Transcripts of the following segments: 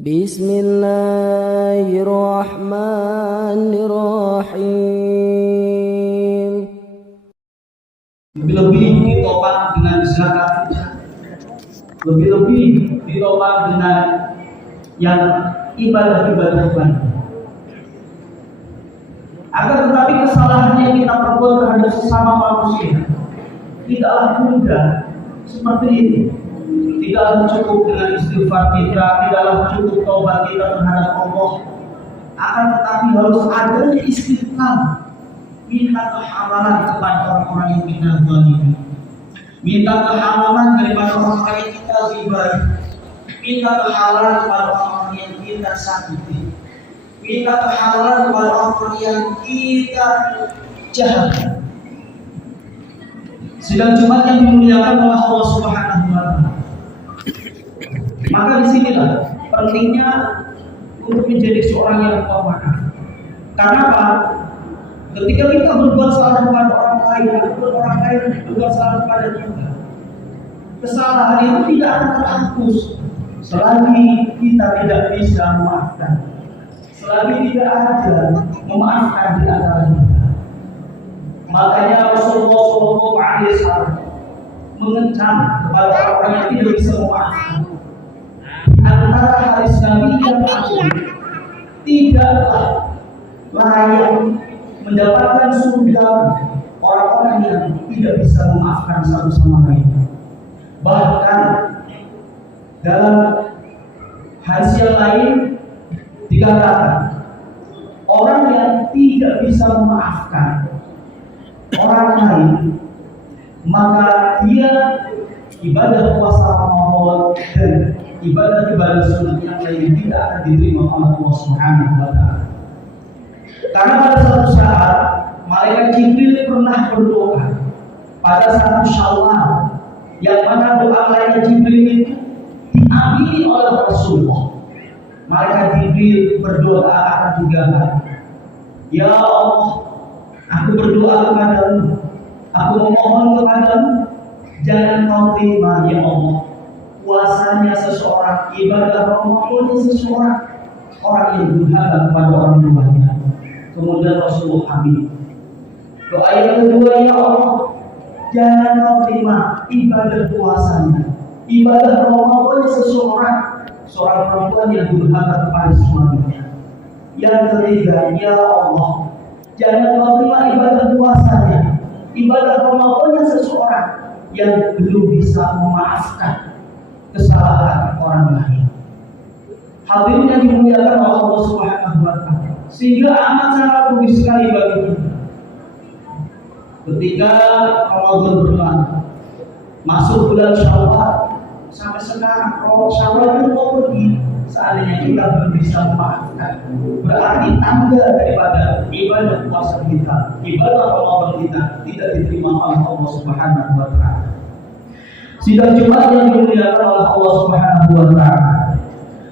Bismillahirrahmanirrahim. Lebih-lebih ditopang dengan zakat, lebih-lebih ditopang dengan yang ibadah-ibadah lain. Akan tetapi kesalahan yang kita perbuat terhadap sesama manusia tidaklah mudah seperti ini. Tidaklah cukup dengan istighfar kita, tidaklah cukup taubat kita terhadap Allah. Akan tetapi harus ada istighfar, minta kehalalan kepada orang-orang yang kita zalimi, minta kehalalan daripada orang-orang yang kita ghibah, minta kehalalan kepada orang-orang yang kita sakiti, minta kehalalan kepada orang-orang yang kita jahat. Sidang Jumat yang dimuliakan oleh Allah Subhanahu wa Ta'ala. Maka disinilah pentingnya untuk menjadi seorang yang pemaaf. Karena apa? Ketika kita berbuat salah kepada orang lain, ataupun orang lain berbuat salah kepada kita, kesalahan itu tidak akan terhapus selagi kita tidak bisa memaafkan, selagi tidak ada memaafkan di antara kita. Makanya Rasulullah SAW mengecam kepada orang yang tidak bisa memaafkan. Antara hadis Nabi yang aku tidaklah layak mendapatkan surga orang-orang yang tidak bisa memaafkan satu sama lain. Bahkan dalam hadis yang lain dikatakan orang yang tidak bisa memaafkan orang lain, maka dia ibadah puasa Ramadan dan ibadah-ibadah sunat yang lain tidak akan diterima oleh Allah Subhanahu wa Ta'ala. Karena pada suatu saat malaikat Jibril pernah berdoa pada satu Syawal, yang mana doa malaikat Jibril itu diamini oleh Rasulullah. Malaikat Jibril berdoa akan 3 hal. Ya Allah, aku berdoa kepadamu, aku memohon kepadamu, jangan kau terima ya Allah puasanya seseorang, ibadah Ramadannya seseorang, orang yang durhaka kepada orang tuanya. Kemudian Rasulullah amin. Doa yang kedua, ya Allah, jangan kau terima ibadah puasanya, ibadah Ramadannya seseorang, seorang perempuan yang durhaka kepada suaminya. Yang ketiga, ya Allah, jangan kau terima ibadah puasanya, ibadah Ramadannya seseorang yang belum bisa memaafkan kesalahan orang lain. Hadirin yang dimuliakan oleh Allah Subhanahu wa Ta'ala, sehingga amat sangat rugi sekali bagi kita ketika Ramadan berlalu, masuk bulan Syawal, sampai sekarang kalau Syawal itu mau pergi, seandainya kita belum bisa memaafkan, berarti tanda daripada ibadah puasa kita, ibadah Ramadan kita tidak diterima oleh Allah Subhanahu wa Ta'ala. Sidang Jumat yang dimuliakan oleh Allah Subhanahu wa Ta'ala,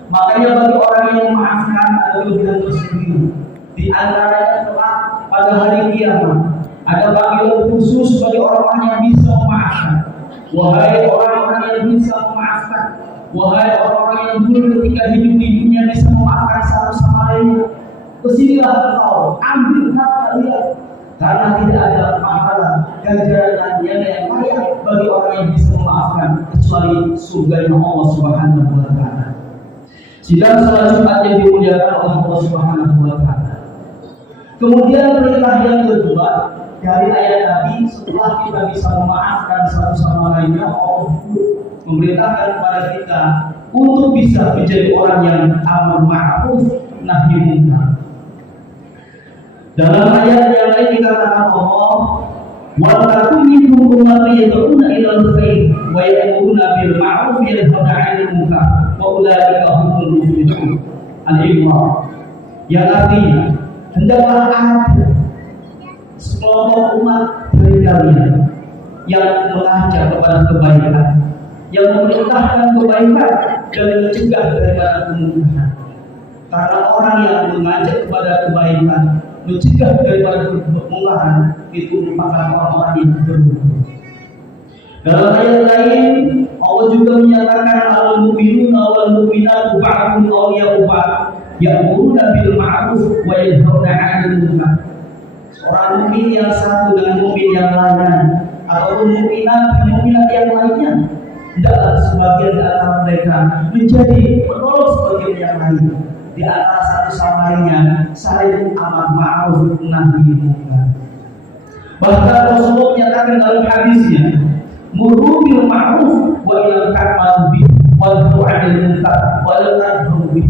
makanya bagi orang yang memaafkan ada kelebihan tersendiri. Di antaranya kelak pada hari kiamat ada panggilan khusus bagi orang-orang yang bisa memaafkan. Wahai orang-orang yang bisa memaafkan, wahai orang-orang yang dulu ketika hidup di dunia bisa memaafkan satu sama lainnya, kesinilah engkau ambil hak kalian, karena tidak ada pahala ganjaran yang layak bagi orang yang bisa memaafkan kecuali surga Allah Subhanahu wa Ta'ala. Sidang salat Jumat yang dimuliakan oleh Allah Subhanahu wa Ta'ala. Kemudian perintah yang kedua dari ayat Nabi, setelah kita bisa memaafkan satu sama lainnya, Allah memerintahkan kepada kita untuk bisa menjadi orang yang amar ma'ruf nahi munkar. Dalam ayat yang lain dikatakan Allah, wa takum minhum ummatun yad'una ila al-khair wa ya'muruna bil ma'ruf wa yanhauna 'anil munkar wa ulaika humul muflihun. Al-Imran. Yang artinya hendaklah ada sekelompok umat dari kalian yang mengajak kepada kebaikan, yang memerintahkan kebaikan dan mencegah daripada kemungkaran. Karena orang yang mengajak kepada kebaikan, mencegah daripada kemungkaran, itu merupakan orang-orang yang beruntung. Dalam ayat lain Allah Allah juga menyatakan al-mu'minuna wal mu'minatu ba'dhum awliya'u ba'd ya'muruna bil ma'ruf wa yanhauna 'anil munkar. Seorang mukmin yang satu dengan mukmin yang lainnya ataupun mukminat dan mukminat yang lainnya, hendaklah sebagian di antara mereka menjadi penolong sebagian yang lain. Di antara satu sama lainnya saling amar ma'ruf nahi munkar. Bahkan Rasulullah menyatakan dalam hadisnya, muru bil ma'ruf wa ila ta'malu bi wa tu'adil munkar wa la tadhuru bi.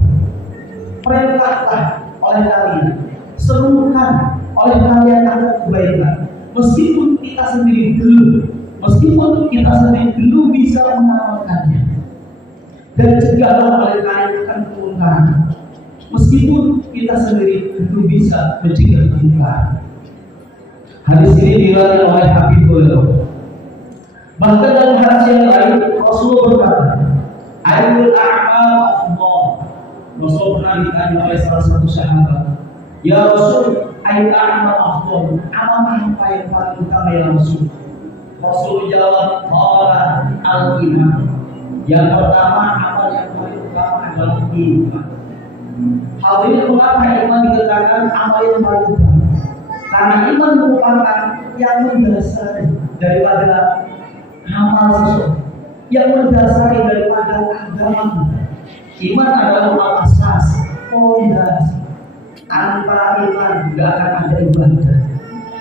Perintahlah oleh kalian, serukan oleh kalian akan kebaikan, meskipun kita sendiri belum bisa mengamalkannya, dan cegahlah oleh kalian akan kemungkaran, meskipun kita sendiri belum bisa mencegah kemungkaran. Hadis ini diriwayatkan oleh Habib Hurairah. Bahkan dalam hadis yang lain Rasulullah berkata, "Ayyul a'mal afdal." Rasul pernah ditanya oleh salah satu sahabat, "Ya Rasul, ayyul a'mal afdal? Amal apa yang paling utama ya Rasul?" Rasul menjawab, "Qala al-iman." Yang pertama, amal yang paling utama adalah iman. Hadirin, mengapa iman dikatakan amal yang paling utama? Karena iman merupakan yang mendasari daripada amal sesuatu, yang mendasari daripada agama. Iman adalah asas, fondasi. Tanpa iman tidak akan ada ibadah.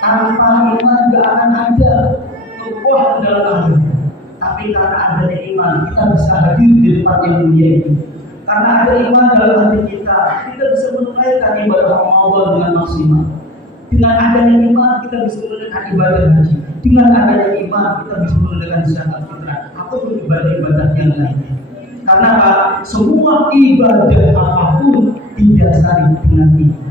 Tanpa iman tidak akan ada kekuatan dalam agama. Tapi karena adanya iman, kita bisa hadir di tempat yang mulia ini. Karena ada iman dalam hati kita bisa menunaikan ibadah Ramadan dengan maksimal. Dengan adanya iman, kita bisa menunaikan ibadah haji. Dengan adanya iman, kita bisa menunaikan zakat fitrah ataupun ibadah-ibadah yang lainnya. Karena apa? Semua ibadah apapun didasari dengan iman.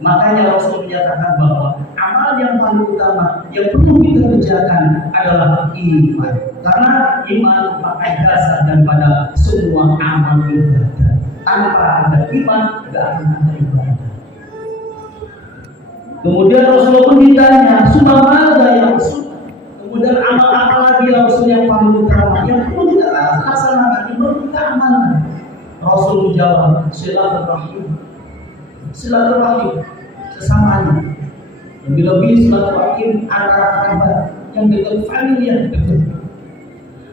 Makanya Rasul menyatakan bahwa amal yang paling utama yang perlu kita kerjakan adalah iman. Karena iman merupakan dasar daripada semua amal ibadah. Tanpa ada iman, tidak akan ada ibadah. Kemudian Rasulullah pun ditanya, "Subhanallah ya Rasul." Kemudian amal apa lagi ya Rasul yang paling utama yang perlu kita laksanakan, yang perlu kita amalkan? Rasul menjawab, silaturahim. Silaturahim sesamanya. Lebih-lebih silaturahim antara kerabat yang dekat, famili yang dekat.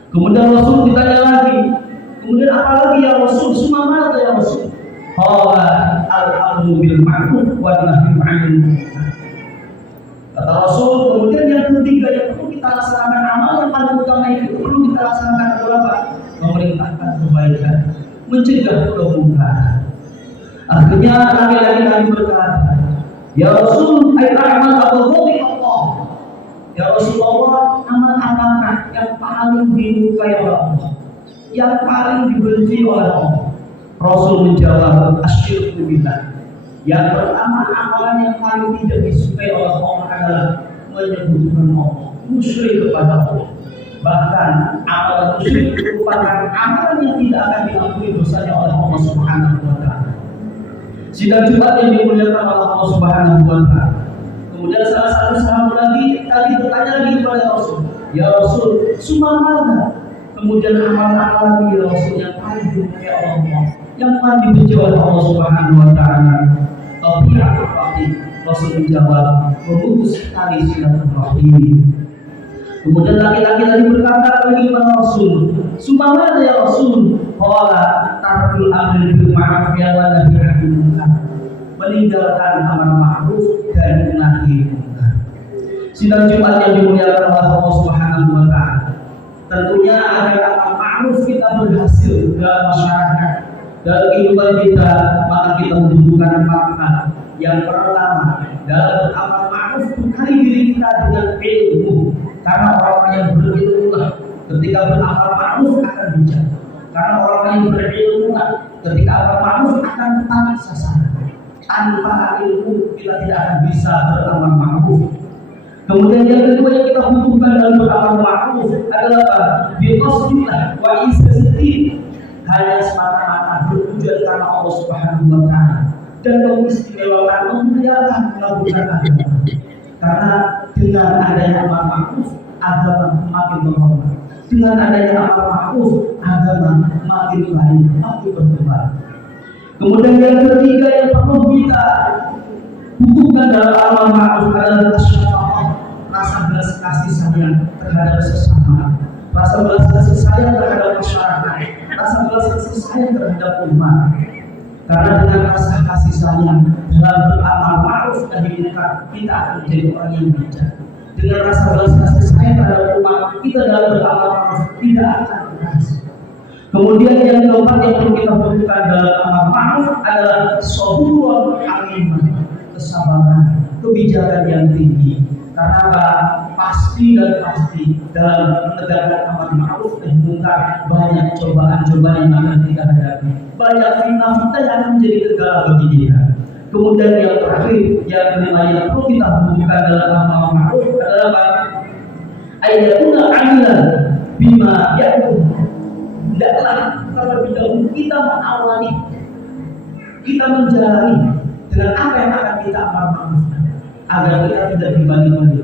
Kemudian Rasul ditanya lagi, kemudian apa lagi ya Rasul? Subhanallah ya Rasul. Qala al-amru bil ma'ruf wa nahyu 'anil munkar. Kata Rasul, kemudian yang ketiga yang perlu kita laksanakan, amal yang paling utama itu perlu kita laksanakan adalah apa? Memerintahkan kebaikan, mencegah kemungkaran. Akhirnya laki-laki tadi berkata, "Ya Rasul, ayat amal abghadhi Allah." Ya Rasulullah, amal apakah yang paling dimukai oleh Allah, yang paling dibenci oleh Allah? Rasul menjawab, asyirku billah. Yang pertama, amalan yang paling tidak disukai oleh Allah adalah menyebutkan Allah, musyrik kepada Allah. Bahkan amalan musyrik merupakan amalan yang tidak akan diampuni dosanya oleh Allah Subhanahu wa taala. Sidang Jumat yang dimuliakan oleh Allah Subhanahu wa taala. Kemudian salah satu sahabat lagi tadi bertanya lagi kepada Rasul, "Ya Rasul, subhanallah." Kemudian amalan apa lagi ya Rasul yang paling dimuliakan oleh Allah, yang paling dibenci oleh Allah Subhanahu wa taala? Tabi'atul Rasul menjawab, memutus tali silaturahim. Kemudian laki-laki tadi berkata lagi kepada Rasul, "Subhanallah ya Rasul." Qala tarkul amri bil ma'ruf wa nahyi 'anil munkar. Meninggalkan amar ma'ruf dan nahi munkar. Sidang Jumat yang dimuliakan oleh Allah Subhanahu wa taala. Tentunya agar amar ma'ruf kita berhasil dalam masyarakat, dalam kehidupan kita, maka kita membutuhkan makna. Yang pertama, dalam amar ma'ruf bekali diri kita dengan ilmu. Karena orang yang berilmu lah ketika beramal ma'ruf akan bijak. Karena orang yang berilmu lah ketika amar ma'ruf akan tepat sasaran. Tanpa ilmu kita tidak akan bisa beramal ma'ruf. Kemudian yang kedua yang kita butuhkan dalam beramal ma'ruf adalah apa? Biqasdillah wa izzatin. Hanya semata-mata bertujuan karena Allah Subhanahu wa taala dan mengistimewakan, memuliakan, melakukan agama. Karena dengan adanya amar ma'ruf, agama makin menghormat. Dengan adanya amar ma'ruf, agama makin baik, makin berkembang. Kemudian yang ketiga yang perlu kita butuhkan dalam amar ma'ruf adalah syafaqah, rasa belas kasih sayang terhadap sesama, rasa belas kasih sayang terhadap masyarakat, rasa belas kasih sayang terhadap umat. Karena dengan rasa kasih sayang dalam beramal ma'ruf nahi munkar, kita akan menjadi orang yang bijak. Dengan rasa belas kasih sayang terhadap umat, kita dalam beramal ma'ruf tidak akan keras. Kemudian yang keempat yang perlu kita butuhkan dalam amal ma'ruf adalah sabrun alim, kesabaran, kebijakan yang tinggi. Karena pasti dan pasti dalam menegakkan amar ma'ruf nahi munkar banyak cobaan-cobaan yang akan kita hadapi, banyak fitnah-fitnah yang akan menjadi kendala bagi kita. Kemudian yang terakhir, yang kelima yang perlu kita butuhkan dalam amar ma'ruf adalah ayatuna amilan bima ya'mur. Hendaklah terlebih dahulu kita mengawali, kita menjalani dengan apa yang akan kita amar ma'rufkan, agar kita tidak dibagi-bagi.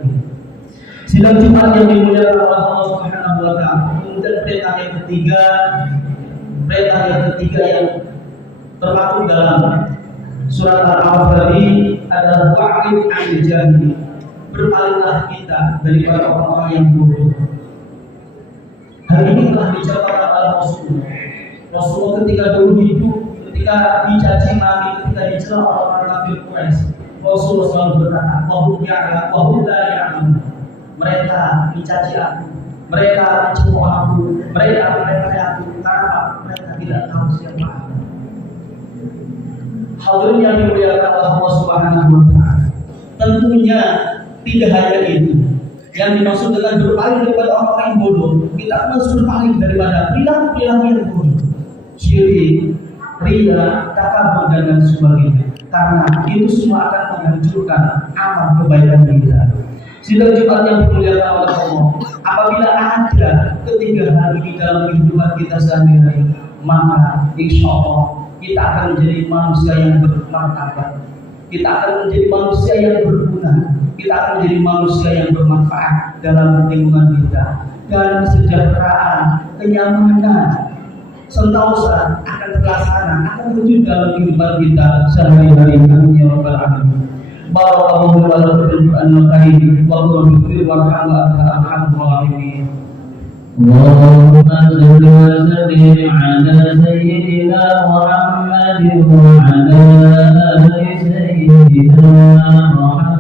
Sidang Jumat yang dimuliakan oleh Allah Subhanahu wa taala. Kemudian perintah yang ketiga yang termaktub dalam surat Al-A'raf tadi adalah wa'id 'anil jahil. Berpalinglah kita daripada orang-orang yang bodoh. Hal ini telah dicatatkan oleh Rasulullah ketika dulu hidup, ketika dicaci maki, ketika dicela orang-orang kafir Quraisy. Rasulullah selalu berkata, "Wahum ya'lam, wahum la ya'lam." Mereka mencaci aku, mereka mencela aku, mereka aku, karena mereka tidak tahu siapa aku. Hadirin yang dimuliakan oleh Allah Subhanahu wa taala. Tentunya tidak hanya itu. Yang dimaksud dengan berpaling daripada orang-orang yang bodoh, kita harus berpaling daripada perilaku-perilaku yang bodoh, syirik, riya, takabur dan lain sebagainya. Karena itu semua akan menghancurkan amal kebaikan kita. Sidang Jumat yang dimuliakan oleh Allah, apabila ada ketiga hal ini dalam kehidupan kita sehari-hari, maka insya Allah kita akan menjadi manusia yang bermartabat, kita akan menjadi manusia yang berguna, kita akan menjadi manusia yang bermanfaat dalam lingkungan kita, dan kesejahteraan, kenyamanan, sentosa akan terlaksana, akan terwujud dalam kehidupan kita sehari-hari. Amin ya rabbal alamin. Barakallahu wa lakum fil Qur'anil karim wa qul bi warhamna arhamar rahimin. Allahumma salli wa sallim ala sayyidina Muhammadin wa ala ali sayyidina Muhammad.